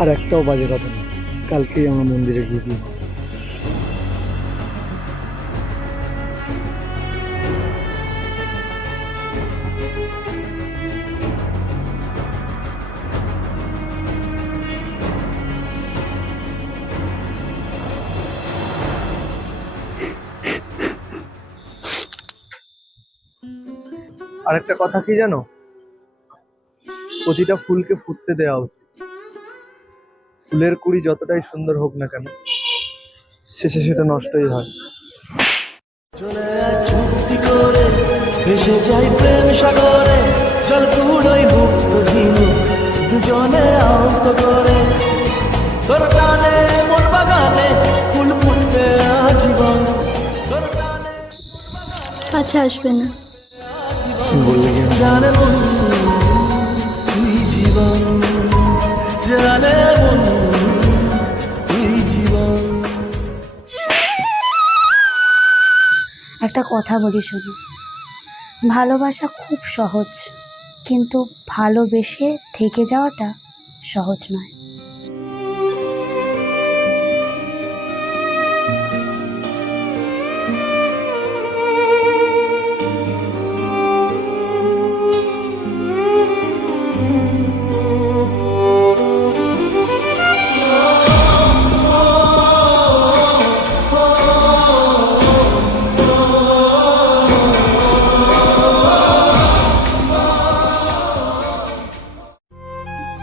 আর একটাও বাজে কথা না, কালকেই আমরা মন্দিরে গিয়ে বিয়ে করবো। আর একটা কথা কি জানো, প্রতিটা ফুলকে ফুটতে দেওয়া উচিত। ফুলের কুড়ি যতটাই সুন্দর হোক না কেন, শেষে সেটা নষ্টই হয়। চলে আয় চুক্তি করে, ভেসে যাই প্রেম সাগরে, চল কুড়োই মুক্ত ঝিনু, দুজনে আহত করে, তোর টানে মন বাগানে ফুল ফুটবে আজীবন, তোর টানে কাছে আসবে না। বললে কি জানে মন তুই জীবন, জানে মন তুই জীবন। একটা কথা বলি শোনো, ভালোবাসা খুব সহজ, কিন্তু ভালোবেসে থেকে যাওয়াটা সহজ নয়।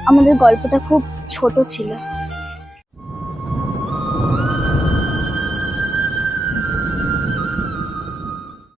আমাদের গল্পটা খুব ছোট ছিল,